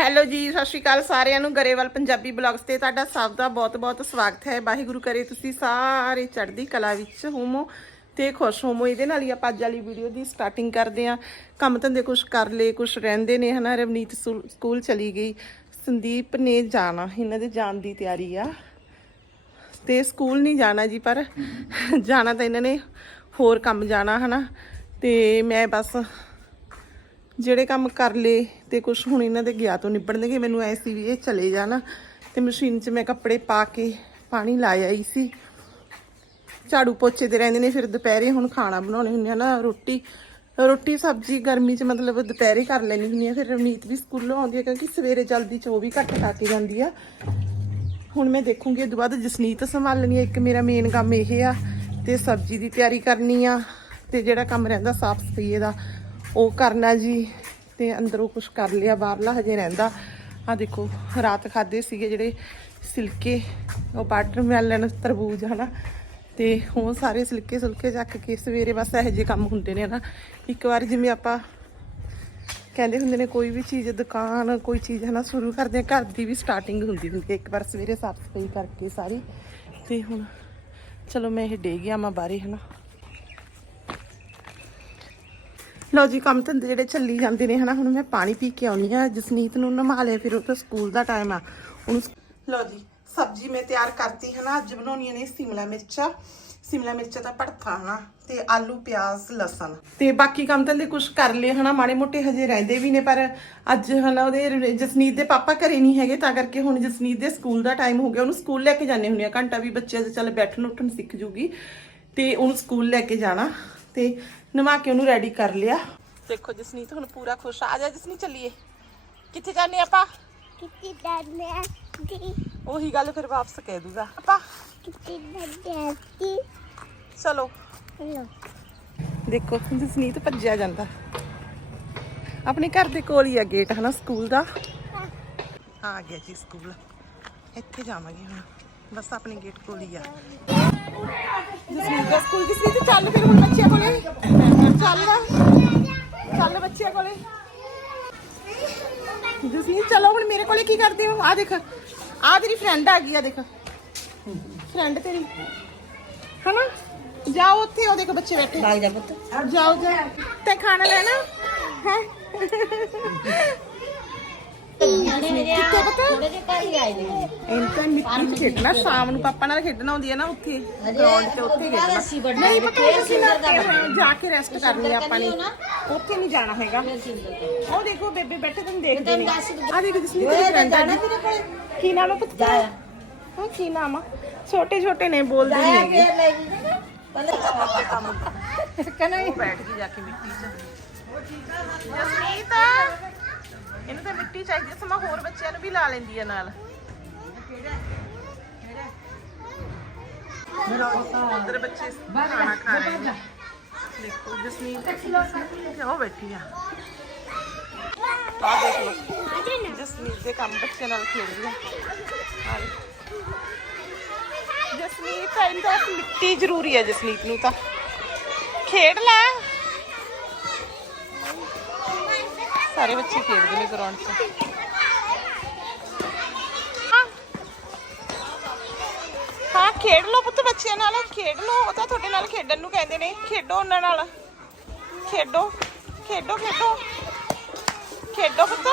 Hello ਜੀ, ਸਤਿ ਸ਼੍ਰੀ ਅਕਾਲ ਸਾਰਿਆਂ ਨੂੰ ਗਰੇਵਾਲ ਪੰਜਾਬੀ ਬਲੌਗਸ ਤੇ ਤੁਹਾਡਾ ਸਭ ਦਾ ਬਹੁਤ-ਬਹੁਤ ਸਵਾਗਤ ਹੈ। ਵਾਹਿਗੁਰੂ ਕਰੇ ਤੁਸੀਂ ਸਾਰੇ ਚੜ੍ਹਦੀ ਕਲਾ ਵਿੱਚ ਹੋਵੋ ਤੇ ਖੁਸ਼ ਹੋਵੋ। ਇਹਦੇ ਨਾਲ ਹੀ ਆਪਾਂ ਅੱਜ ਵਾਲੀ ਵੀਡੀਓ ਦੀ ਸਟਾਰਟਿੰਗ ਕਰਦੇ ਆਂ ਕੰਮ ਧੰਦੇ ਕੁਝ ਕਰ ਲਏ ਕੁਝ ਰਹਿੰਦੇ ਨੇ ਹਨਾ। ਰਵਨੀਤ ਸਕੂ- ਸਕੂਲ ਚਲੀ ਗਈ। ਸੰਦੀਪ ਨੇ ਜਾਣਾ, ਇਹਨਾਂ ਦੇ ਜਾਣ ਦੀ ਤਿਆਰੀ ਆ। ਤੇ ਸਕੂਲ ਨਹੀਂ ਜਾਣਾ ਜੀ, ਪਰ ਜਾਣਾ ਤਾਂ ਇਹਨਾਂ ਨੇ ਹੋਰ ਕੰਮ ਜਾਣਾ ਹਨਾ। ਤੇ ਮੈਂ ਬਸ ਜਿਹੜੇ ਕੰਮ ਕਰ ਲਏ ਤੇ ਕੁਝ ਹੁਣ ਇਹਨਾਂ ਦੇ ਗਿਆ ਤੋਂ ਨਿਬੜਨਗੇ, ਮੈਨੂੰ ਐ ਸੀ ਵੀ ਇਹ ਚਲੇ ਜਾਣਾ। ਤੇ ਮਸ਼ੀਨ 'ਚ ਮੈਂ ਕੱਪੜੇ ਪਾ ਕੇ ਪਾਣੀ ਲਾਇਆ ਹੀ ਸੀ। ਝਾੜੂ ਪੋਚੇ ਦੇ ਰਹਿੰਦੇ ਨੇ, ਫਿਰ ਦੁਪਹਿਰੇ ਹੁਣ ਖਾਣਾ ਬਣਾਉਣੇ ਹੁੰਦੇ ਆ ਨਾ, ਰੋਟੀ। ਰੋਟੀ, ਸਬਜ਼ੀ, ਗਰਮੀ 'ਚ ਮਤਲਬ ਦੁਪਹਿਰੇ ਕਰ ਲੈਣੀ ਹੁੰਦੀ ਆ, ਫਿਰ ਰਵਨੀਤ ਵੀ ਸਕੂਲੋਂ ਆਉਂਦੀ ਹੈ ਕਿਉਂਕਿ ਸਵੇਰੇ ਜਲਦੀ 'ਚ ਉਹ ਵੀ ਘੱਟ ਖਾ ਕੇ ਜਾਂਦੀ ਆ। ਹੁਣ ਮੈਂ ਦੇਖੂੰਗੀ, ਇਹ ਤੋਂ ਬਾਅਦ ਜਸਨੀਤ ਸੰਭਾਲਣੀ ਆ, ਇੱਕ ਮੇਰਾ ਮੇਨ ਕੰਮ ਇਹ ਆ, ਤੇ ਸਬਜ਼ੀ ਦੀ ਤਿਆਰੀ ਕਰਨੀ ਆ, ਤੇ ਜਿਹੜਾ ਕੰਮ ਰਹਿੰਦਾ ਸਾਫ਼ ਸਫ਼ਾਈ ਦਾ। ਉਹ ਕਰਨਾ ਜੀ ਤੇ ਅੰਦਰੋਂ ਕੁਝ ਕਰ ਲਿਆ, ਬਾਹਰਲਾ ਹਜੇ ਰਹਿੰਦਾ। ਆ ਦੇਖੋ, ਰਾਤ ਖਾਦੇ ਸੀਗੇ ਜਿਹੜੇ ਸਿਲਕੇ, ਉਹ ਵਾਟਰਮੈਲਨ ਤਰਬੂਜ, ਹਨਾ? ਤੇ ਉਹ ਸਾਰੇ ਸਿਲਕੇ ਸੁਲਕੇ ਚੱਕ ਕੇ ਸਵੇਰੇ ਬਸ ਇਹੋ ਜਿਹੇ ਕੰਮ ਹੁੰਦੇ ਨੇ ਨਾ ਇੱਕ ਵਾਰ ਜਿਵੇਂ ਆਪਾਂ ਕਹਿੰਦੇ ਹੁੰਦੇ ਨੇ, ਕੋਈ ਵੀ ਚੀਜ਼, ਦੁਕਾਨ, ਕੋਈ ਚੀਜ਼ ਹੈ ਨਾ ਸ਼ੁਰੂ ਕਰਦੇ ਆ ਘਰ ਦੀ ਵੀ ਸਟਾਰਟਿੰਗ ਹੁੰਦੀ ਹੁੰਦੀ ਹੈ। ਇੱਕ ਵਾਰ ਸਵੇਰੇ ਸਾਫ਼ ਸਫ਼ਾਈ ਕਰਕੇ ਸਾਰੀ। ਤੇ ਹੁਣ ਚਲੋ ਮੈਂ ਇਹ ਡੇ ਗਿਆ ਮੈਂ ਬਾਰੇ ਹਨਾ? ਲਓ ਜੀ, ਕੰਮ ਧੰਦੇ ਜਿਹੜੇ ਚੱਲੀ ਜਾਂਦੇ ਨੇ, ਹਨਾ? ਹੁਣ ਮੈਂ ਪਾਣੀ ਪੀ ਕੇ ਆਉਣੀ ਆ ਜਸਨੀਤ ਨੂੰ ਨਮਾ ਲਿਆ, ਫਿਰ ਉਹ ਤਾਂ ਸਕੂਲ ਦਾ ਟਾਈਮ ਆ। ਉਹਨੂੰ ਲਓ ਜੀ, ਸਬਜ਼ੀ ਮੈਂ ਤਿਆਰ ਕਰਤੀ, ਹਨਾ? ਅੱਜ ਬਣਾਉਣੀਆਂ ਨੇ ਸਿਮਲਾ ਮਿਰਚਾਂ। ਸਿਮਲਾ ਮਿਰਚਾਂ ਦਾ ਭੜਥਾ, ਹਨਾ? ਤੇ ਆਲੂ, ਪਿਆਜ਼, ਲਸਣ। ਤੇ ਬਾਕੀ ਕੰਮ ਧੰਦੇ ਕੁਝ ਕਰ ਲਏ, ਹਨਾ? ਮਾੜੇ ਮੋਟੇ ਹਜੇ ਰਹਿੰਦੇ ਵੀ ਨੇ, ਪਰ ਅੱਜ, ਹਨਾ, ਉਹਦੇ ਜਸਨੀਤ ਦੇ ਪਾਪਾ ਘਰੇ ਨਹੀਂ ਹੈਗੇ, ਤਾਂ ਕਰਕੇ ਹੁਣ ਜਸਨੀਤ ਦੇ ਸਕੂਲ ਦਾ ਟਾਈਮ ਹੋ ਗਿਆ। ਉਹਨੂੰ ਸਕੂਲ ਲੈ ਕੇ ਜਾਣੇ ਹੁੰਦੇ ਆ। ਘੰਟਾ ਵੀ ਬੱਚੇ ਦੇ ਚੱਲ ਬੈਠਣ ਉੱਠਣ ਸਿੱਖ ਜੂਗੀ। ਤੇ ਉਹਨੂੰ ਸਕੂਲ ਲੈ ਕੇ ਜਾਣਾ। ਤੇ ਨਵਾ ਕੇ ਉਹਨੂੰ ਰੈਡੀ ਕਰ ਲਿਆ। ਦੇਖੋ ਜਸਨੀਤ ਹੁਣ ਪੂਰਾ ਖੁਸ਼ ਆ ਜਾ ਜਸਨੀਤ ਚੱਲੀਏ। ਕਿੱਥੇ ਜਾਣੇ ਆਪਾਂ? ਕਿੱਤੀ ਦਰਮਿਆ ਦੀ ਉਹੀ ਗੱਲ ਫਿਰ ਵਾਪਸ ਕਹਿ ਦੂਗਾ। ਆਪਾਂ? ਕਿੱਤੀ ਦਰਮਿਆ ਦੀ ਚਲੋ। ਦੇਖੋ ਜਸਨੀਤ ਭੱਜਿਆ ਜਾਂਦਾ। ਆਪਣੇ ਘਰ ਦੇ ਕੋਲ ਹੀ ਆ ਗੇਟ ਹਨਾ ਸਕੂਲ ਦਾ? ਆ ਗਿਆ ਜੀ ਸਕੂਲ ਇੱਥੇ ਜਾਵਾਂਗੇ ਹੁਣ। ਬਸ ਆਪਣੇ ਗੇਟ ਕੋਲ ਹੀ ਆ। ਜਸਨੀਤ ਦਾ ਸਕੂਲ ਜਸਨੀਤ ਚੱਲ ਫਿਰ ਹੁਣ ਬੱਚਿਆਂ ਕੋਲੇ? ਚੱਲ ਚੱਲ ਬੱਚਿਆਂ ਕੋਲੇ। ਜਸਨੀਤ ਚਲੋ ਹੁਣ ਮੇਰੇ ਕੋਲੇ ਕੀ ਕਰਦੇ ਹੋ? ਆ ਦੇਖ ਆ ਤੇਰੀ ਫਰੈਂਡ ਆ ਗਈ ਆ ਦੇਖ। ਫਰੈਂਡ ਤੇਰੀ। ਹਨਾ? ਜਾਓ ਉੱਥੇ ਉਹ ਦੇਖੋ ਬੱਚੇ ਬੈਠੇ। ਜਾ ਪੁੱਤ। ਜਾਓ ਜਾ ਤੇ ਖਾਣਾ ਲੈਣਾ? ਹੈ ਕਿੱਥੇ ਪਤਾ ਮੇਰੇ ਘਰ ਹੀ ਆਏ ਨੇ ਇਹਨਾਂ ਤਾਂ ਮਿੱਟੀ 'ਚ ਖੇਡਣਾ ਸ਼ਾਮ ਨੂੰ ਪਾਪਾ ਨਾਲ ਖੇਡਣਾ ਹੁੰਦੀ ਹੈ ਨਾ ਉੱਥੇ ਗਰਾਊਂਡ ਤੇ ਉੱਥੇ ਖੇਡਣਾ ਅਸੀਂ ਵੱਡੇ ਨਹੀਂ ਪਤਾ ਅਸੀਂ ਨਾ ਜਾ ਕੇ ਰੈਸਟ ਕਰਨੀ ਆ ਆਪਾਂ ਨੇ ਉੱਥੇ ਨਹੀਂ ਜਾਣਾ ਹੈਗਾ ਉਹ ਦੇਖੋ ਬੇਬੇ ਬੈਠੇ ਤੁਹਾਨੂੰ ਦੇਖਦੇ ਨੇ ਆ ਦੇਖੋ ਜਿਸਨੀ ਤੇਰੀ ਫਰੈਂਡ ਆ ਗਈ। ਕੀ ਨਾਮ ਹੈ ਪੁੱਤ ਹਾਂ ਕੀ ਨਾਮ ਆ ਛੋਟੇ ਛੋਟੇ ਨੇ ਬੋਲਦੇ ਨਹੀਂ ਹੈਗੇ ਕਹਿੰਦਾ ਇਹ ਬੈਠ ਗਈ ਜਾ ਕੇ ਮਿੱਟੀ 'ਚ ਜਸਮੀਤ ਇਹਨੂੰ ਤਾਂ ਮਿੱਟੀ ਚਾਹੀਦੀ ਹੈ ਸਮਾਂ ਹੋਰ ਬੱਚਿਆਂ ਨੂੰ ਵੀ ਲਾ ਲੈਂਦੀ ਆ ਨਾਲ। ਉਧਰ ਬੱਚੇ ਖਾਣਾ ਖਾ ਰਹੇ ਨੇ। ਦੇਖੋ ਜਸਮੀਤ ਉਹ ਬੈਠੀ ਆ। ਆ ਦੇਖ ਲਓ। ਜਸਮੀਤ ਦੇ ਕੰਮ ਬੱਚਿਆਂ ਨਾਲ ਖੇਡਦੀ ਆ। ਤਾਂ ਬਸ ਮਿੱਟੀ ਜ਼ਰੂਰੀ ਹੈ ਜਸਮੀਤ ਨੂੰ ਤਾਂ। ਖੇਡ ਲੈ। ਸਾਰੇ ਬੱਚੇ ਖੇਡਦੇ ਨੇ ਗਰਾਊਂਡ 'ਚ। ਹਾਂ। ਖੇਡ ਲਓ ਪੁੱਤ ਬੱਚਿਆਂ ਨਾਲ, ਖੇਡ ਲਓ, ਉਹ ਤਾਂ ਤੁਹਾਡੇ ਨਾਲ ਖੇਡਣ ਨੂੰ ਕਹਿੰਦੇ ਨੇ। ਖੇਡੋ ਉਹਨਾਂ ਨਾਲ। ਖੇਡੋ ਖੇਡੋ ਖੇਡੋ। ਖੇਡੋ ਪੁੱਤ।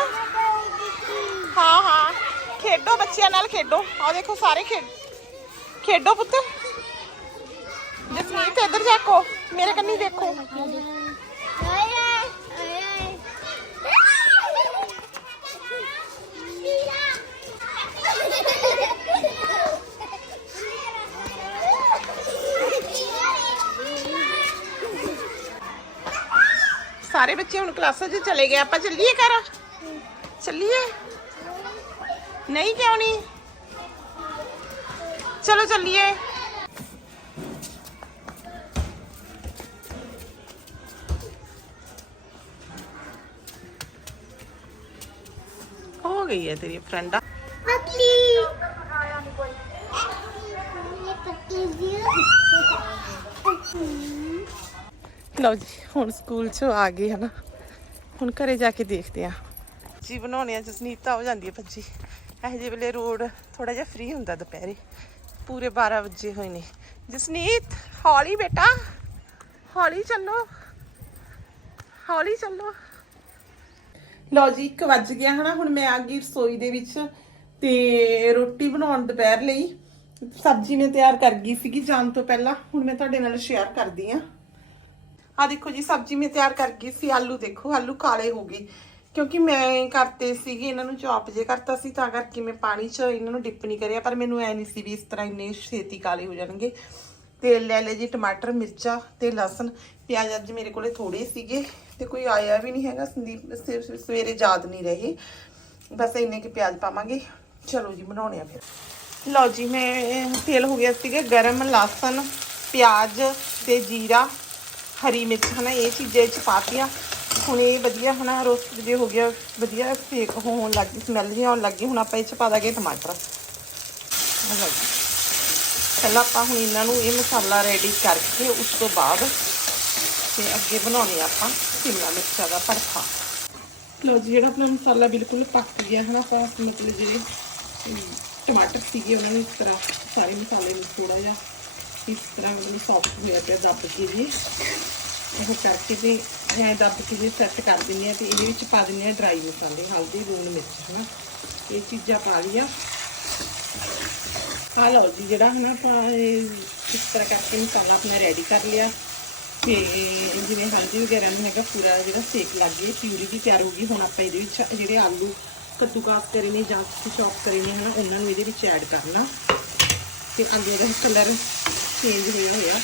ਹਾਂ ਹਾਂ। ਖੇਡੋ, ਬੱਚਿਆਂ ਨਾਲ ਖੇਡੋ। ਆ ਦੇਖੋ, ਸਾਰੇ ਖੇਡ ਖੇਡੋ ਪੁੱਤ। ਜਸਮੀਤ, ਇੱਧਰ ਦੇਖੋ ਮੇਰੇ ਕੰਨੀ ਦੇਖੋ। ਸਾਰੇ ਬੱਚੇ ਹੁਣ ਕਲਾਸਾਂ 'ਚ ਚਲੇ ਗਏ ਆਪਾਂ ਚੱਲੀਏ ਘਰ ਚੱਲੀਏ ਨਹੀਂ ਕਿਉਂ ਨਹੀਂ ਚਲੋ ਚੱਲੀਏ ਹੋ ਗਈ ਹੈ ਤੇਰੀ ਫਰੈਂਡ ਪਤਲੀ ਇਹ ਪਤਲੀ ਜੀ ਲਓ ਜੀ, ਹੁਣ ਸਕੂਲ 'ਚੋਂ ਆ ਗਏ ਹਨਾ। ਹੁਣ ਘਰੇ ਜਾ ਕੇ ਦੇਖਦੇ ਆ। ਸਬਜ਼ੀ ਬਣਾਉਣੇ ਆ, ਜਸਨੀਤ ਤਾਂ ਹੋ ਜਾਂਦੀ ਹੈ ਭੱਜੀ। ਇਹੋ ਜਿਹੇ ਵੇਲੇ ਰੋਡ ਥੋੜਾ ਜਿਹਾ ਫ੍ਰੀ ਹੁੰਦਾ ਦੁਪਹਿਰੇ। ਪੂਰੇ 12 ਵਜੇ ਹੋਏ ਨੇ। ਜਸਨੀਤ, ਹੌਲੀ ਬੇਟਾ। ਹੌਲੀ ਚੱਲੋ। ਹੌਲੀ ਚੱਲੋ। ਲਓ ਜੀ 1 ਵੱਜ ਗਿਆ ਹਨਾ। ਹੁਣ ਮੈਂ ਆ ਗਈ ਰਸੋਈ ਦੇ ਵਿੱਚ ਤੇ ਰੋਟੀ ਬਣਾਉਣ ਦੁਪਹਿਰ ਲਈ। ਸਬਜ਼ੀ ਮੈਂ ਤਿਆਰ ਕਰ ਗਈ ਸੀਗੀ ਜਾਣ ਤੋਂ ਪਹਿਲਾਂ। ਹੁਣ ਮੈਂ ਤੁਹਾਡੇ ਨਾਲ ਸ਼ੇਅਰ ਕਰਦੀ ਆ। ਆ ਦੇਖੋ ਜੀ, ਸਬਜ਼ੀ ਮੈਂ ਤਿਆਰ ਕਰ ਗਈ ਸੀ, ਆਲੂ ਦੇਖੋ, ਆਲੂ ਕਾਲੇ ਹੋ ਗਏ। ਕਿਉਂਕਿ ਮੈਂ ਕਰਤੇ ਸੀਗੇ, ਇਹਨਾਂ ਨੂੰ ਚੌਪ ਜੇ ਕਰਤਾ ਸੀ, ਤਾਂ ਕਰਕੇ ਮੈਂ ਪਾਣੀ 'ਚ ਇਹਨਾਂ ਨੂੰ ਡਿਪ ਨਹੀਂ ਕਰਿਆ, ਪਰ ਮੈਨੂੰ ਐ ਨਹੀਂ ਸੀ ਵੀ ਇਸ ਤਰ੍ਹਾਂ ਇੰਨੇ ਛੇਤੀ ਕਾਲੇ ਹੋ ਜਾਣਗੇ। ਤੇ ਲੈ ਲੈ ਜੀ ਟਮਾਟਰ, ਮਿਰਚਾਂ ਤੇ ਲਸਣ। ਪਿਆਜ਼ ਅੱਜ ਮੇਰੇ ਕੋਲੇ ਥੋੜੇ ਸੀਗੇ, ਤੇ ਕੋਈ ਆਇਆ ਵੀ ਨਹੀਂ ਹੈਗਾ, ਸੰਦੀਪ ਸ- ਸਵੇਰੇ ਯਾਦ ਨਹੀਂ ਰਹੇ। ਬਸ ਇੰਨੇ ਕਿ ਪਿਆਜ਼ ਪਾਵਾਂਗੇ। ਚਲੋ ਜੀ, ਬਣਾਉਣੇ ਆ ਫਿਰ। ਲਓ ਜੀ, ਮੈਂ, ਤੇਲ ਹੋ ਗਿਆ ਸੀਗਾ ਗਰਮ ਲਸਣ, ਪਿਆਜ਼ ਤੇ ਜੀਰਾ। ਹਰੀ ਮਿਰਚ, ਹਨਾ, ਇਹ ਚੀਜ਼ਾਂ ਇਹ ਚ ਪਾਤੀਆਂ ਹੁਣ ਇਹ ਵਧੀਆ, ਹਨਾ, ਰੋਸਟ ਜੇ ਹੋ ਗਿਆ, ਵਧੀਆ ਫੇਕ ਹੋਣ ਲੱਗ ਗਈ, ਸਮੈਲ ਜਿਹੀ ਆਉਣ ਲੱਗ ਗਈ, ਹੁਣ ਆਪਾਂ ਇਹ ਚ ਪਾ ਦਾਂਗੇ ਟਮਾਟਰ। ਲਓ ਪਹਿਲਾਂ ਆਪਾਂ ਹੁਣ ਇਹਨਾਂ ਨੂੰ ਇਹ ਮਸਾਲਾ ਰੈਡੀ ਕਰਕੇ ਉਸ ਤੋਂ ਬਾਅਦ ਤੇ ਅੱਗੇ ਬਣਾਉਣੇ ਆ ਆਪਾਂ ਸ਼ਿਮਲਾ ਮਿਰਚਾਂ ਦਾ ਭਰਥਾ ਲਓ ਜੀ, ਜਿਹੜਾ ਆਪਣਾ ਮਸਾਲਾ ਬਿਲਕੁਲ ਪੱਕ ਗਿਆ, ਹਨਾ, ਆਪਾਂ ਮਤਲਬ ਜਿਹੜੇ ਟਮਾਟਰ ਸੀਗੇ, ਉਹਨਾਂ ਨੂੰ ਇਸ ਤਰ੍ਹਾਂ ਸਾਰੇ ਮਸਾਲੇ ਨੂੰ ਥੋੜਾ ਜਿਹਾ ਇਸ ਤਰ੍ਹਾਂ ਮਤਲਬ ਸੌਫਟ ਹੋਇਆ ਪਿਆ ਦੱਬ ਕੇ ਜੀ ਉਹ ਕਰਕੇ ਤੇ ਐ ਦੱਬ ਕੇ ਜੀ ਸੈੱਟ ਕਰ ਦਿੰਦੇ ਆ ਤੇ ਇਹਦੇ ਵਿੱਚ ਪਾ ਦਿੰਦੇ ਆ ਡਰਾਈ ਮਸਾਲੇ, ਹਲਦੀ, ਲੂਣ, ਮਿਰਚ, ਹਨਾ। ਇਹ ਚੀਜ਼ਾਂ ਪਾ ਲਿਆ ਆ ਲਓ ਜੀ, ਜਿਹੜਾ ਹਨਾ ਆਪਾਂ ਇਸ ਤਰ੍ਹਾਂ ਕਰਕੇ ਮਸਾਲਾ ਆਪਣਾ ਰੈਡੀ ਕਰ ਲਿਆ। ਤੇ ਜਿਵੇਂ ਹਲਦੀ ਵਗੈਰਾ ਨੂੰ ਹੈਗਾ ਪੂਰਾ ਜਿਹੜਾ ਸੇਕ ਲੱਗ ਗਿਆ ਪਿਊਰੀ ਦੀ ਤਿਆਰ ਹੋ ਗਈ। ਹੁਣ ਆਪਾਂ ਇਹਦੇ ਵਿੱਚ ਜਿਹੜੇ ਆਲੂ ਕੱਦੂਕਾਸ ਕਰੇ ਨੇ ਜਾਂ ਚੌਪ ਕਰੇ ਨੇ ਹਨਾ, ਉਹਨਾਂ ਨੂੰ ਇਹਦੇ ਵਿੱਚ ਐਡ ਕਰਨਾ। ਤੇ ਆਲੂ ਦਾ ਕਲਰ ਚੇਂਜ ਹੋਇਆ ਹੋਇਆ।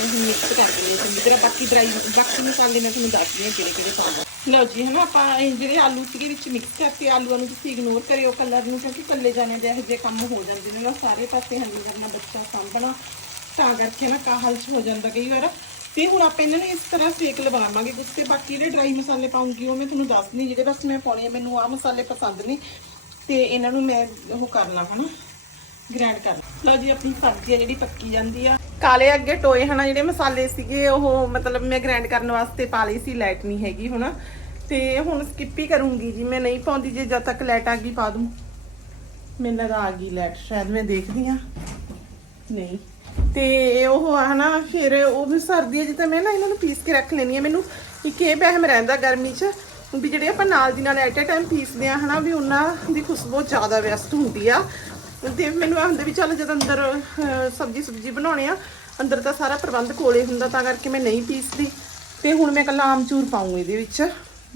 ਹੁਣ ਮਿਕਸ ਕਰ ਦਿੰਦੇ ਹਾਂ। ਚੰਗੀ ਤਰ੍ਹਾਂ ਬਾਕੀ ਡਰਾਈ ਬਾਕੀ ਮਸਾਲੇ ਮੈਂ ਤੁਹਾਨੂੰ ਦੱਸਦੀ ਹਾਂ ਕਿਹੜੇ ਕਿਹੜੇ ਪਾਉਣਾ ਲਓ ਜੀ, ਹਨਾ ਆਪਾਂ ਇਹ ਜਿਹੜੇ ਆਲੂ ਸੀਗੇ ਵਿੱਚ ਮਿਕਸ ਕਰਕੇ ਆਲੂਆਂ ਨੂੰ ਤੁਸੀਂ ਇਗਨੋਰ ਕਰਿਓ ਕਲਰ ਨੂੰ, ਕਿਉਂਕਿ ਕੱਲੇ ਜਾਣੇ ਦੇ ਇਹੋ ਜਿਹੇ ਕੰਮ ਹੋ ਜਾਂਦੇ ਨੇ ਨਾ। ਸਾਰੇ ਪਾਸੇ ਹੰਡੀ ਕਰਨਾ ਬੱਚਾ ਸਾਂਭਣਾ, ਤਾਂ ਕਰਕੇ ਨਾ ਕਾਹਲ ਚ ਹੋ ਜਾਂਦਾ ਕਈ ਵਾਰ। ਤੇ ਹੁਣ ਆਪਾਂ ਇਹਨਾਂ ਨੂੰ ਇਸ ਤਰ੍ਹਾਂ ਸੇਕ ਲਵਾਵਾਂਗੇ ਕੁਝ ਬਾਕੀ ਜਿਹੜੇ ਡਰਾਈ ਮਸਾਲੇ ਪਾਉਂਗੀ ਉਹ ਮੈਂ ਤੁਹਾਨੂੰ ਦੱਸਦੀ ਜਿਹੜੇ ਬਸ ਮੈਂ ਪਾਉਣੇ ਆ, ਮੈਨੂੰ ਆਹ ਮਸਾਲੇ ਪਸੰਦ ਨਹੀਂ ਤੇ ਇਹਨਾਂ ਨੂੰ ਮੈਂ ਉਹ ਕਰਨਾ, ਹਨਾ। ਗ੍ਰੈਂਡ ਕਰ ਲਓ। ਜੀ, ਆਪਣੀ ਸਬਜ਼ੀ ਆ ਜਿਹੜੀ ਪੱਕੀ ਜਾਂਦੀ ਆ। ਕਾਲੇ ਅੱਗੇ ਟੋਏ ਹਨਾ, ਜਿਹੜੇ ਮਸਾਲੇ ਸੀਗੇ, ਉਹ ਮਤਲਬ ਮੈਂ ਗ੍ਰੈਂਡ ਕਰਨ ਵਾਸਤੇ ਪਾ ਲਈ ਸੀ ਲਾਈਟ ਨਹੀਂ ਹੈਗੀ ਹੁਣ। ਤੇ ਹੁਣ ਸਕਿਪ ਹੀ ਕਰੂੰਗੀ ਜੀ, ਮੈਂ ਨਹੀਂ ਪਾਉਂਦੀ ਜੇ ਜਦ ਤੱਕ ਲਾਈਟ ਆ ਗਈ ਪਾ ਦੂੰ। ਮੈਨੂੰ ਲੱਗਾ ਆ ਗਈ ਲਾਈਟ ਸ਼ਾਇਦ ਮੈਂ ਦੇਖਦੀ ਆ ਨਹੀਂ। ਤੇ ਉਹ ਹਨਾ, ਫਿਰ ਉਹ ਵੀ ਸਰਦੀਆਂ 'ਚ ਤਾਂ ਮੈਂ ਨਾ ਇਹਨਾਂ ਨੂੰ ਪੀਸ ਕੇ ਰੱਖ ਲੈਣੀ ਆ ਮੈਨੂੰ ਇੱਕ ਇਹ ਵਹਿਮ ਰਹਿੰਦਾ ਗਰਮੀ 'ਚ, ਵੀ ਜਿਹੜੇ ਆਪਾਂ ਨਾਲ ਦੀ ਨਾਲ ਐਟ ਅ ਟਾਈਮ ਪੀਸਦੇ ਆ ਹਨਾ, ਵੀ ਉਹਨਾਂ ਦੀ ਖੁਸ਼ਬੂ ਜ਼ਿਆਦਾ ਬੈਸਟ ਹੁੰਦੀ ਆ। ਤੇ ਮੈਨੂੰ ਇਹ ਹੁੰਦਾ ਵੀ ਚੱਲ ਜਦ ਅੰਦਰ ਸਬਜ਼ੀ ਸੁਬਜੀ ਬਣਾਉਣੇ ਆ, ਅੰਦਰ ਤਾਂ ਸਾਰਾ ਪ੍ਰਬੰਧ ਕੋਲੇ ਹੁੰਦਾ, ਤਾਂ ਕਰਕੇ ਮੈਂ ਨਹੀਂ ਪੀਸਦੀ। ਤੇ ਹੁਣ ਮੈਂ ਕੱਲਾ ਆਮਚੂਰ ਪਾਉਂ ਇਹਦੇ ਵਿੱਚ।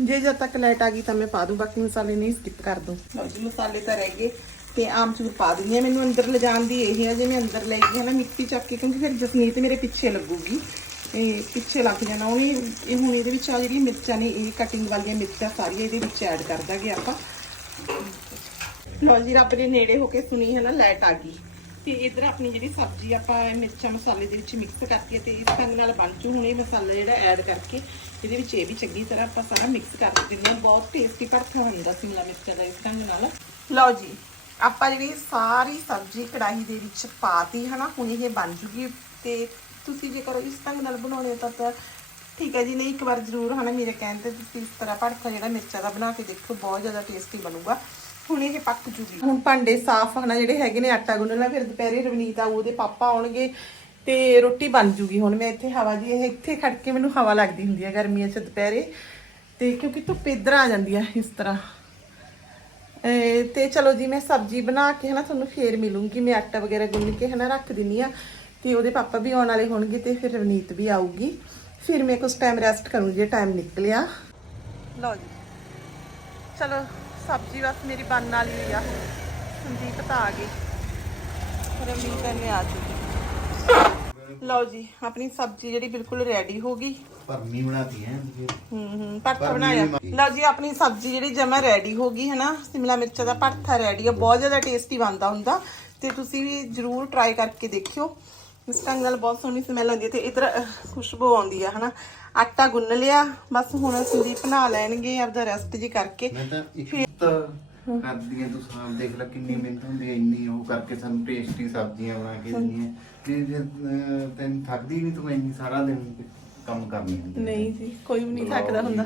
ਜੇ ਜਦ ਤੱਕ ਲਾਈਟ ਆ ਗਈ ਤਾਂ ਮੈਂ ਪਾ ਦੂੰ, ਬਾਕੀ ਮਸਾਲੇ ਨਹੀਂ ਸਕਿਪ ਕਰ ਦੂੰ। ਲਓ ਜੀ, ਮਸਾਲੇ ਤਾਂ ਰਹਿ ਗਏ ਤੇ ਆਮਚੂਰ ਪਾ ਦਿੰਦੀ ਆ ਮੈਨੂੰ ਅੰਦਰ ਲਿਜਾਣ ਦੀ ਇਹ ਹੈ ਜੇ ਮੈਂ ਅੰਦਰ ਲੈ ਗਈ ਨਾ ਮਿੱਟੀ ਚੱਕ ਕੇ, ਕਿਉਂਕਿ ਫਿਰ ਜਸਨੀਤ ਮੇਰੇ ਪਿੱਛੇ ਲੱਗੂਗੀ। ਇਹ ਪਿੱਛੇ ਲੱਗ ਜਾਣਾ ਉਹਨੇ। ਇਹ ਹੁਣ ਇਹਦੇ ਵਿੱਚ ਆ ਜਿਹੜੀ ਮਿਰਚਾਂ ਨੇ, ਇਹ ਕਟਿੰਗ ਵਾਲੀਆਂ ਮਿਰਚਾਂ ਸਾਰੀਆਂ ਇਹਦੇ ਵਿੱਚ ਐਡ ਕਰ ਦਾਂਗੇ ਆਪਾਂ। ਲਓ ਜੀ, ਰੱਬ ਦੇ ਨੇੜੇ ਹੋ ਕੇ ਸੁਣੀ ਹੈ ਨਾ, ਲਾਈਟ ਆ ਗਈ। ਤੇ ਇਧਰ ਆਪਣੀ ਜਿਹੜੀ ਸਬਜ਼ੀ ਆਪਾਂ ਮਿਰਚਾਂ ਮਸਾਲੇ ਦੇ ਵਿੱਚ ਮਿਕਸ ਕਰਕੇ ਤੇ ਇਸ ਢੰਗ ਨਾਲ ਬਣ ਚੂ ਹੁਣ ਇਹ ਮਸਾਲਾ ਜਿਹੜਾ ਐਡ ਕਰਕੇ ਇਹਦੇ ਵਿੱਚ ਇਹ ਵੀ ਚੰਗੀ ਤਰ੍ਹਾਂ ਆਪਾਂ ਸਾਰਾ ਮਿਕਸ ਕਰ ਦਿੰਦੇ ਹਾਂ। ਬਹੁਤ ਟੇਸਟੀ ਭਰਥਾ ਹੁੰਦਾ ਸ਼ਿਮਲਾ ਮਿਰਚਾਂ ਦਾ ਇਸ ਢੰਗ ਨਾਲ। ਲਓ ਜੀ, ਆਪਾਂ ਜਿਹੜੀ ਸਾਰੀ ਸਬਜ਼ੀ ਕੜਾਹੀ ਦੇ ਵਿੱਚ ਪਾਤੀ, ਹਨਾ, ਹੁਣ ਇਹ ਬਣ ਜੂਗੀ ਤੇ ਤੁਸੀਂ ਜੇਕਰ ਇਸ ਢੰਗ ਨਾਲ ਬਣਾਉਣੇ ਹੋ ਤਾਂ ਤਾਂ ਠੀਕ ਹੈ ਜੀ, ਨਹੀਂ ਇੱਕ ਵਾਰ ਜ਼ਰੂਰ, ਹਨਾ, ਮੇਰੇ ਕਹਿਣ ਤੇ ਤੁਸੀਂ ਇਸ ਤਰ੍ਹਾਂ ਭੜਥਾ ਜਿਹੜਾ ਮਿਰਚਾਂ ਦਾ ਬਣਾ ਕੇ ਦੇਖੋ, ਬਹੁਤ ਜ਼ਿਆਦਾ ਟੇਸਟੀ ਬਣੂਗਾ। ਹੁਣ ਇਹ ਪੱਕ ਜੂਗੀ। ਹੁਣ ਭਾਂਡੇ ਸਾਫ਼ ਹਨਾ ਜਿਹੜੇ ਹੈਗੇ ਨੇ ਆਟਾ ਗੁੰਨਣਾ, ਫਿਰ ਦੁਪਹਿਰੇ ਰਵਨੀਤ ਆਊ ਉਹਦੇ ਪਾਪਾ ਆਉਣਗੇ ਤੇ ਰੋਟੀ ਬਣ ਜੂਗੀ। ਹੁਣ ਮੈਂ ਇੱਥੇ ਹਵਾ ਜੀ ਇਹ ਇੱਥੇ ਖੜ ਕੇ ਮੈਨੂੰ ਹਵਾ ਲੱਗਦੀ ਹੁੰਦੀ ਹੈ ਗਰਮੀਆਂ 'ਚ ਦੁਪਹਿਰੇ ਤੇ ਕਿਉਂਕਿ ਧੁੱਪ ਇੱਧਰ ਆ ਜਾਂਦੀ ਹੈ ਇਸ ਤਰ੍ਹਾਂ। ਅਹ ਤੇ ਚਲੋ ਜੀ, ਮੈਂ ਸਬਜ਼ੀ ਬਣਾ ਕੇ ਹਨਾ ਤੁਹਾਨੂੰ ਫੇਰ ਮਿਲੂੰਗੀ। ਮੈਂ ਆਟਾ ਵਗੈਰਾ ਗੁੰਨ ਕੇ ਹਨਾ ਰੱਖ ਦਿੰਨੀ ਆ ਤੇ ਉਹਦੇ ਪਾਪਾ ਵੀ ਆਉਣ ਵਾਲੇ ਹੋਣਗੇ ਤੇ ਫਿਰ ਰਵਨੀਤ ਵੀ ਆਊਗੀ। ਫਿਰ ਮੈਂ ਕੁਝ ਟਾਈਮ ਰੈਸਟ ਕਰੂੰਗੀ, ਜੇ ਟਾਈਮ ਨਿਕਲਿਆ। ਲਓ ਜੀ। ਚਲੋ ਸਬਜ਼ੀ ਬਸ ਮੇਰੀ ਬਣਨ ਵਾਲੀ ਹੋਈ ਆ ਸੰਦੀਪ ਤਾਂ ਆ ਗਈ। ਰਵਨੀਤ ਨੇ ਆ ਚੁੱਕੀ। ਲਓ ਜੀ ਆਪਣੀ ਸਬਜ਼ੀ ਜਿਹੜੀ ਬਿਲਕੁਲ ਰੈਡੀ ਹੋ ਗਈ। ਭਰਮੀ ਬਣਾਤੀ ਹੈ ਹੂੰ ਹੂੰ ਭਰਥਾ ਬਣਾਇਆ। ਲਓ ਜੀ ਆਪਣੀ ਸਬਜ਼ੀ ਜਿਹੜੀ ਜਮਾ ਰੈਡੀ ਹੋ ਗਈ ਹੈ ਨਾ ਸ਼ਿਮਲਾ ਮਿਰਚ ਦਾ ਭਰਥਾ ਰੈਡੀ ਆ ਬਹੁਤ ਜ਼ਿਆਦਾ ਟੇਸਟੀ ਬਣਦਾ ਹੁੰਦਾ। ਤੇ ਤੁਸੀਂ ਵੀ ਜਰੂਰ ਟਰਾਈ ਕਰਕੇ ਦੇਖਿਓ। ਇਸ ਢੰਗ ਨਾਲ ਬਹੁਤ ਸੋਹਣੀ ਸਮੈਲ ਆਉਂਦੀ ਹੈ ਤੇ ਇਧਰ ਖੁਸ਼ਬੂ ਆਉਂਦੀ ਆ ਹਨਾ ਆਟਾ ਗੁੰਨ ਲਿਆ ਬਸ ਹੁਣ ਸੰਦੀਪ ਬਣਾ ਲੈਣਗੇ ਆਪਦਾ ਰੈਸਟ ਜੀ ਕਰਕੇ ਮੈਂ ਤਾਂ ਇੱਕ ਤਾਂ ਕਰਦੀ ਹੈ ਤੂੰ ਸਾਹ ਦੇਖ ਲੈ ਕਿੰਨੀ ਮਿਹਨਤ ਹੁੰਦੀ ਹੈ ਇੰਨੀ ਉਹ ਕਰਕੇ ਸਾਨੂੰ ਟੇਸਟੀ ਸਬਜ਼ੀਆਂ ਬਣਾ ਕੇ ਦਿੰਦੀਆਂ ਤੇ ਜੇ ਅਹ, ਤੈਨੂੰ ਥੱਕਦੀ ਨਹੀਂ ਤੂੰ ਇੰਨੀ ਸਾਰਾ ਦਿਨ ਕੰਮ ਕਰਨੀ ਹੁੰਦੀ। ਨਹੀਂ ਜੀ ਕੋਈ ਵੀ ਨਹੀਂ ਥੱਕਦਾ ਹੁੰਦਾ।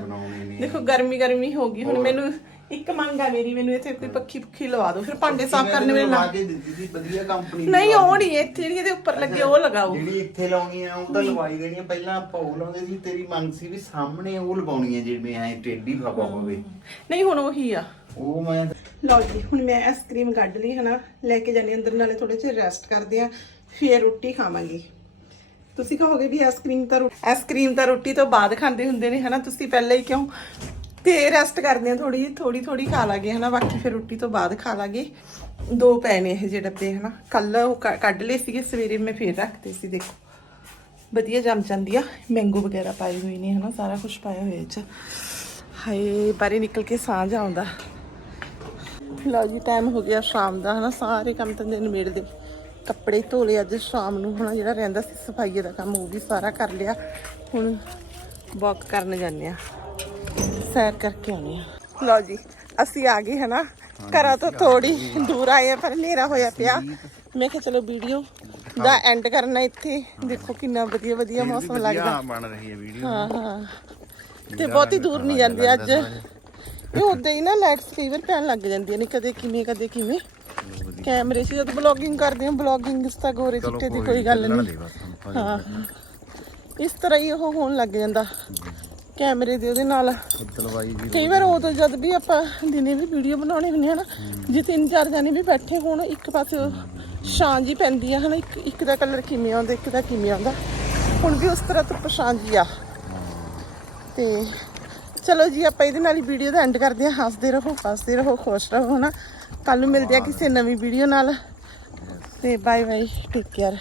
ਦੇਖੋ ਗਰਮੀ ਗਰਮੀ ਹੋ ਗਈ ਹੁਣ। ਮੈਨੂੰ ਇੱਕ ਮੰਗ ਆ ਮੇਰੀ ਮੈਨੂੰ ਇੱਥੇ ਕੋਈ ਪੱਖੀ ਪੁੱਖੀ ਲਵਾ ਦਿਓ ਫਿਰ ਭਾਂਡੇ ਸਾਫ਼ ਕਰਨ ਵੇਲੇ ਲਾ ਲਾ ਕੇ ਦਿੱਤੀ ਸੀ ਵਧੀਆ ਕੰਪਨੀ ਨਹੀਂ ਉਹ ਨਹੀਂ ਇੱਥੇ ਜਿਹੜੀ ਇਹਦੇ ਉੱਪਰ ਲੱਗੇ ਉਹ ਲਗਾਓ। ਜਿਹੜੀ ਇੱਥੇ ਲਾਉਣੀ ਆ ਉਹ ਤਾਂ ਲਵਾਈ ਦੇਣੀ ਆ ਪਹਿਲਾਂ ਆਪਾਂ ਉਹ ਲਾਉਂਦੇ ਸੀ ਤੇਰੀ ਮੰਗ ਸੀ ਵੀ ਸਾਹਮਣੇ ਉਹ ਲਵਾਉਣੀ ਆ ਜਿਵੇਂ ਐ ਟੇਢੀ ਹਵਾ ਹੋਵੇ। ਨਹੀਂ ਹੁਣ ਉਹੀ ਆ। ਉਹ ਮੈਂ ਲਓ ਜੀ ਹੁਣ ਮੈਂ ਆਈਸਕ੍ਰੀਮ ਕੱਢ ਲਈ ਹਨਾ? ਲੈ ਕੇ ਜਾਣੀ ਅੰਦਰ ਨਾਲੇ ਥੋੜੇ ਜਿਹਾ ਰੈਸਟ ਕਰਦੇ ਆ ਫੇਰ ਰੋਟੀ ਖਾਵਾਂਗੇ। ਤੁਸੀਂ ਕਹੋਗੇ ਵੀ ਆਈਸਕ੍ਰੀਮ ਤਾਂ ਆਈਸਕ੍ਰੀਮ ਤਾਂ ਰੋਟੀ ਤੋਂ ਬਾਅਦ ਖਾਂਦੇ ਹੁੰਦੇ ਨੇ ਹਨਾ? ਤੁਸੀਂ ਪਹਿਲਾਂ ਹੀ ਕਿਉਂ ਤੇ ਰੈਸਟ ਕਰਦੇ ਆ ਥੋੜੀ ਥੋੜੀ ਥੋੜੀ ਖਾ ਲਾਂਗੇ, ਹਨਾ? ਬਾਕੀ ਫਿਰ ਰੋਟੀ ਤੋਂ ਬਾਅਦ ਖਾ ਲਾਂਗੇ। ਦੋ ਪਏ ਨੇ ਇਹ ਜਿਹੜੇ ਡੱਬੇ, ਹਨਾ? ਕੱਲ ਉਹ ਕ- ਕੱਢ ਲਏ ਸੀਗੇ, ਸਵੇਰੇ ਮੈਂ ਫੇਰ ਰੱਖਦੇ ਸੀ, ਦੇਖੋ। ਵਧੀਆ ਜੰਮ ਜਾਂਦੀ ਆ। ਮੈਂਗੋ ਵਗੈਰਾ ਪਾਏ ਹੋਏ ਨੇ, ਹਨਾ? ਸਾਰਾ ਕੁਝ ਪਾਇਆ ਹੋਇਆ ਚ। ਹਾਏ ਬਾਰੇ ਨਿਕਲ ਕੇ ਸਾਂਝ ਆਉਂਦਾ। ਲਓ ਜੀ ਟਾਈਮ ਹੋ ਗਿਆ ਸ਼ਾਮ ਦਾ, ਹਨਾ? ਸਾਰੇ ਕੰਮ ਤਾਂ ਦਿਨ ਮੇੜਦੇ ਕੱਪੜੇ ਧੋ ਲਏ ਅੱਜ ਸ਼ਾਮ ਨੂੰ, ਹਨਾ? ਜਿਹੜਾ ਰਹਿੰਦਾ ਸੀ ਸਫ਼ਾਈ ਦਾ ਕੰਮ, ਉਹ ਵੀ ਸਾਰਾ ਕਰ ਲਿਆ। ਹੁਣ ਵਾਕ ਕਰਨ ਜਾਂਦੇ ਆ। ਸੈਰ ਕਰਕੇ ਆਉਂਦੇ ਆ। ਲਓ ਜੀ ਅਸੀਂ ਆ ਗਏ ਹਨਾ। ਘਰਾਂ ਤੋਂ ਥੋੜੀ ਦੂਰ ਆਏ ਆ ਪਰ ਹਨੇਰਾ ਹੋਇਆ ਪਿਆ। ਮੈਂ ਕਿਹਾ ਚਲੋ ਵੀਡੀਓ ਦਾ ਐਂਡ ਕਰਨਾ ਇੱਥੇ। ਦੇਖੋ ਕਿੰਨਾ ਵਧੀਆ ਵਧੀਆ ਮੌਸਮ ਲੱਗਦਾ। ਬਣ ਰਹੀ ਹੈ ਵੀਡੀਓ। ਹਾਂ ਹਾਂ। ਤੇ ਬਹੁਤੀ ਦੂਰ ਨਹੀਂ ਜਾਂਦੀ ਅੱਜ। ਇਹ ਉਦਾਂ ਹੀ ਨਾ ਲਾਈਟਸ ਕਈ ਵਾਰ ਪੈਣ ਲੱਗ ਜਾਂਦੀਆਂ ਨੇ ਕਦੇ ਕਿਵੇਂ ਕਦੇ ਕਿਵੇਂ। ਕੈਮਰੇ 'ਚ ਜਦ ਬਲੌਗਿੰਗ ਕਰਦੇ ਹਾਂ ਬਲੌਗਿੰਗ ਇਸ ਤਾਂ ਗੋਰੇ ਚਿੱਟੇ ਦੀ ਕੋਈ ਗੱਲ ਨਹੀਂ। ਹਾਂ ਇਸ ਤਰ੍ਹਾਂ ਹੀ ਉਹ ਹੋਣ ਲੱਗ ਜਾਂਦਾ। ਕੈਮਰੇ ਦੇ ਉਹਦੇ ਨਾਲ। ਜੀ ਕਈ ਵਾਰ ਉਦੋਂ ਜਦ ਵੀ ਆਪਾਂ ਦਿਨੇ ਵੀ ਵੀਡੀਓ ਬਣਾਉਣੀ ਹੁੰਦੀ ਹੈ ਨਾ ਜੇ ਤਿੰਨ ਚਾਰ ਜਾਣੇ ਵੀ ਬੈਠੇ ਹੋਣ ਇੱਕ ਪਾਸੇ ਛਾਂ ਜੀ ਪੈਂਦੀ ਆ ਹਨਾ ਇੱਕ ਇੱਕ ਦਾ ਕਲਰ ਕਿਵੇਂ ਆਉਂਦਾ ਇੱਕ ਦਾ ਕਿਵੇਂ ਆਉਂਦਾ। ਹੁਣ ਵੀ ਉਸ ਤਰ੍ਹਾਂ ਧੁੱਪ ਛਾਂ ਜੀ ਆ। ਤੇ ਚਲੋ ਜੀ ਆਪਾਂ ਇਹਦੇ ਨਾਲ ਹੀ ਵੀਡੀਓ ਦਾ ਐਂਡ ਕਰਦੇ ਹਾਂ ਹੱਸਦੇ ਰਹੋ ਹੱਸਦੇ ਰਹੋ ਖੁਸ਼ ਰਹੋ ਹਨਾ। ਕੱਲ ਨੂੰ ਮਿਲਦੇ ਆ ਕਿਸੇ ਨਵੀਂ ਵੀਡੀਓ ਨਾਲ। ਤੇ ਬਾਏ ਬਾਏ ਟੇਕ ਕੇਅਰ